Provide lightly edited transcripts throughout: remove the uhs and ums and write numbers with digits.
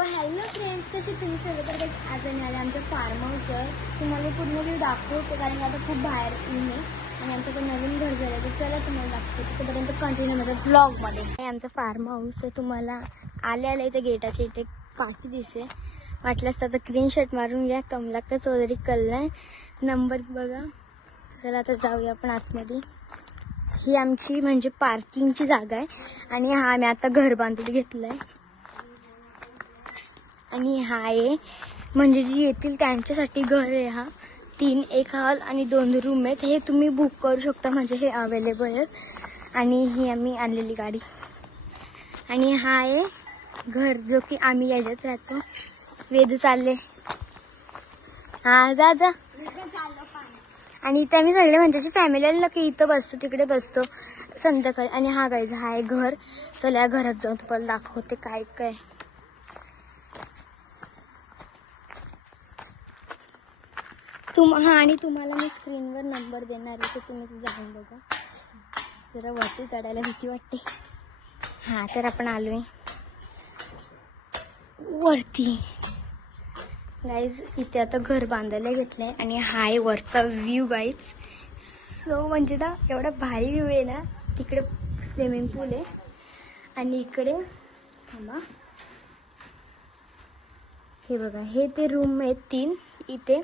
Hello friends, कशी तुम्ही सगळं तर आज आम्ही आले आमच्या फार्म हाऊसवर. तुम्हाला पूर्ण व्ह्यू दाखवतो कारण की आता खूप बाहेर ऊन आहे आणि आमचं नवीन घर झालं तर चला तुम्हाला दाखवतो. तिथपर्यंत कंटिन्यू माझ्या ब्लॉगमध्ये. हे आमचं फार्म हाऊस आहे. तुम्हाला आल्या इथे गेटाच्या इथे काठी दिसे. वाटल्यास त्याचा स्क्रीनशॉट मारून घ्या. कमलाकर चौधरी कल्याण नंबर बघा. चला आता जाऊया आपण आतमध्ये. ही आमची म्हणजे पार्किंगची जागा आहे आणि हा आम्ही आता घर बांधून घेतलं आहे. आणि हा आहे म्हणजे जी येतील त्यांच्यासाठी घर आहे. हा 3 एक हॉल आणि 2 रूम आहेत. हे तुम्ही बुक करू शकता म्हणजे हे अवेलेबल आहेत. आणि ही आम्ही आणलेली गाडी. आणि हा आहे घर जो की आम्ही याच्यात राहतो. वेद चालले हा जा जा. आणि इथे आम्ही सगळे म्हणजे फॅमिली आली ना की इथं बसतो तिकडे बसतो संध्याकाळी. आणि हा गाईज हा आहे घर. चला या घरात जाऊन तुम्हाला दाखवते काय काय. आणि तुम्हाला मी स्क्रीनवर नंबर देणार आहे तर तुम्ही जाऊन बघा. जरा वरती चढायला भीती वाटते. हा तर आपण आलोय वरती. गाईज इथे आता घर बांधायला घेतलंय आणि हा आहे वरचा व्ह्यू गाईज. सो म्हणजे ना एवढा भारी व्ह्यू आहे ना. तिकडे स्विमिंग पूल आहे आणि इकडे हे बघा हे ते रूम आहेत 3. इथे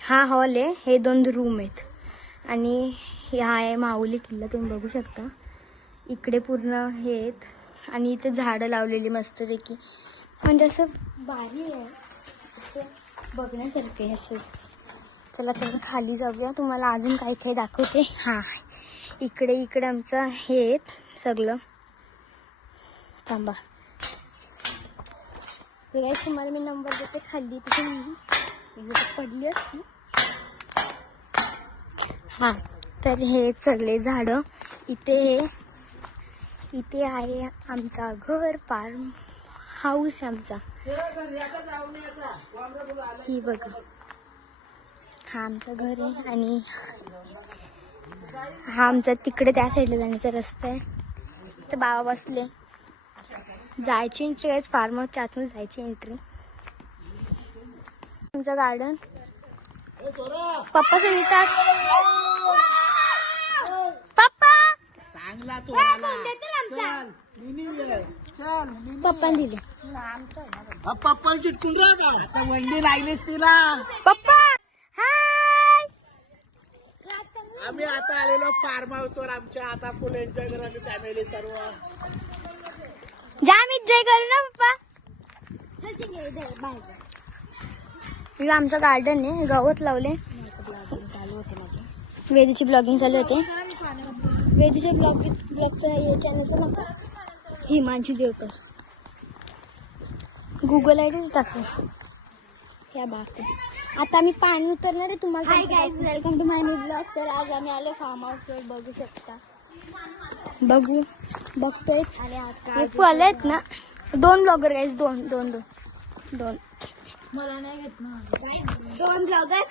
हा हॉल आहे. हे 2 रूम आहेत आणि हा आहे माऊली किल्ला तुम्ही बघू शकता. इकडे पूर्ण हे आहेत आणि इथे झाडं लावलेली मस्तपैकी. म्हणजे असं भारी आहे असं बघण्यासारखं आहे असं. चला तर खाली जाऊया. तुम्हाला अजून काही काही दाखवते. हा इकडे आमचं हे आहेत सगळं. थांबा तुम्हाला मी नंबर देते खाली तिथे पडली असती. हा तर हे सगळे झाडं इथे आहे आमचा घर. फार्म हाऊस आमचा. ही बघा हा आमचं घर आहे आणि हा आमचा तिकडे त्या साईडला जाण्याचा रस्ता आहे. तर बाबा बसले. जायची एंट्री आहे फार्म हाऊसच्या आतून जायची एंट्री. आमचं गार्डन. पप्पा सुनीता पप्पा पप्पा दिले पप्पा चिटकून राहा वंडी लागलीस तिला. पप्पा हाय. आम्ही आता आलेलो फार्म हाऊस वर. आमच्या आता फुल एन्जॉय करू आम्ही फॅमिली सर्व. जाम एन्जॉय करू ना पप्पा. हे आमचं गार्डन आहे. गवत लावले. वेदीची ब्लॉगिंग चालू होते. वेदीच्या ब्लॉगचा चॅनलचं नाव हिमांशू देवकर. गुगल आयडीच टाकू. क्या बात आहे. आता आम्ही पाणी उतरणार आहे. तुम्हाला hi guys, welcome to my new blog. तर आज आम्ही आलो फार्म हाऊसवर. बघू शकता. बघतोय फॉलो आहेत ना 2 ब्लॉगर गाईज. 2 मला नाही घेत ना 2 ब्लॉगर.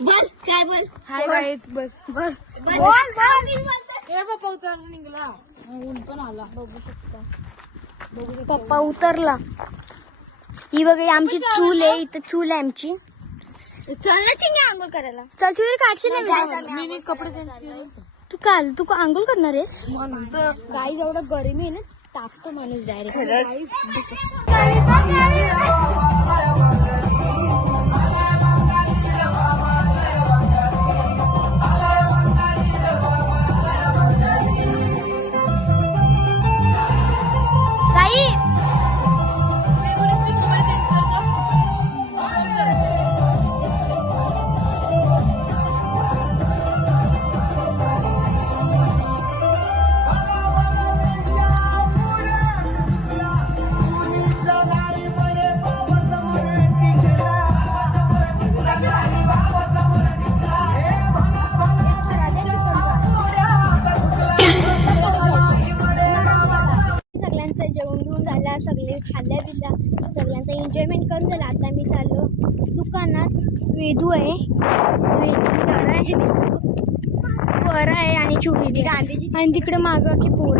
बोल काय बोल. हाय गाईज बस बोल ए पप्पा उतर निघला. ऊन पण आला. बघू शकता पप्पा उतरला. ही बघा आमची चूल आहे. इथे चूल आहे आमची. चल ना चिंगी आंघोळ करायला. चल तू काढशील मी कपडे चेंज केले. तू आंघोळ करणार आहेस. गाईज एवढं गरमी आहे ना टाकतो माणूस डायरेक्ट. जेवण घेऊन झाला. सगळे खाल्ल्या पिल्या सगळ्यांचा एन्जॉयमेंट करून झाला. आता मी चाललो दुकानात. वेदू आहे. स्वरा आहे आणि चुविदी गांधीजी. आणि तिकडे मागं की पोर.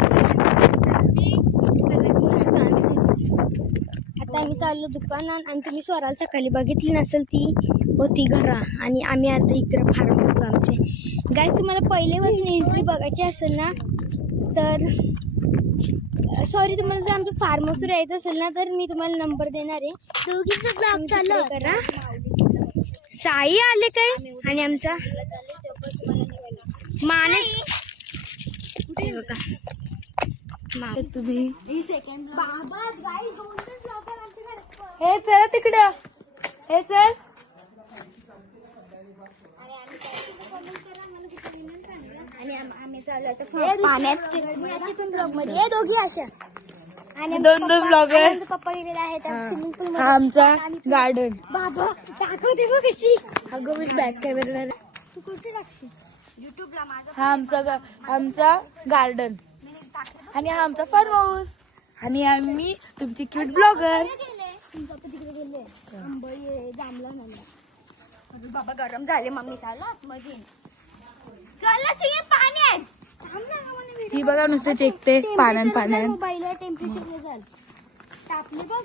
आता आता आम्ही चाललो दुकानात आणि तुम्ही स्वराला सकाळी बघितली नसेल ती होती घरा आणि आम्ही आता इकडे फार्म हाऊस आमचे गाईस. तुम्हाला पहिल्यापासून एंट्री बघायची असेल ना तर सॉरी तुम्हाला जर आमचं फार्म हाऊस यायचं असेल ना तर मी तुम्हाला नंबर देणार आहे. दोघीचं ब्लॉग चालू करा. साई आले काय आणि आमचा मानस हे बघा तुम्ही हे चला तिकडं हे चल आणि आम्ही चालू आता पाण्यात ब्लॉग मध्ये दोघी अशा आणि दोन ब्लॉगर पप्पा गेलेले आहेत स्विमिंग पूल मध्ये. आमचा गार्डन बाबा दाखवते बघ कशी. अगं मी बॅक कॅमेरा तू कुठे टाकशील युट्यूबला माझा. हा आमचा गार्डन आणि हा आमचा फार्म हाऊस आणि आम्ही तुमची क्यूट ब्लॉगर. बाबा गरम झाले मम्मी चालू मध्ये पाण्यात. ही बघा नुसतं चेकते पाण्यात. मोबाईल टेम्परेचर झालं तापले बघ.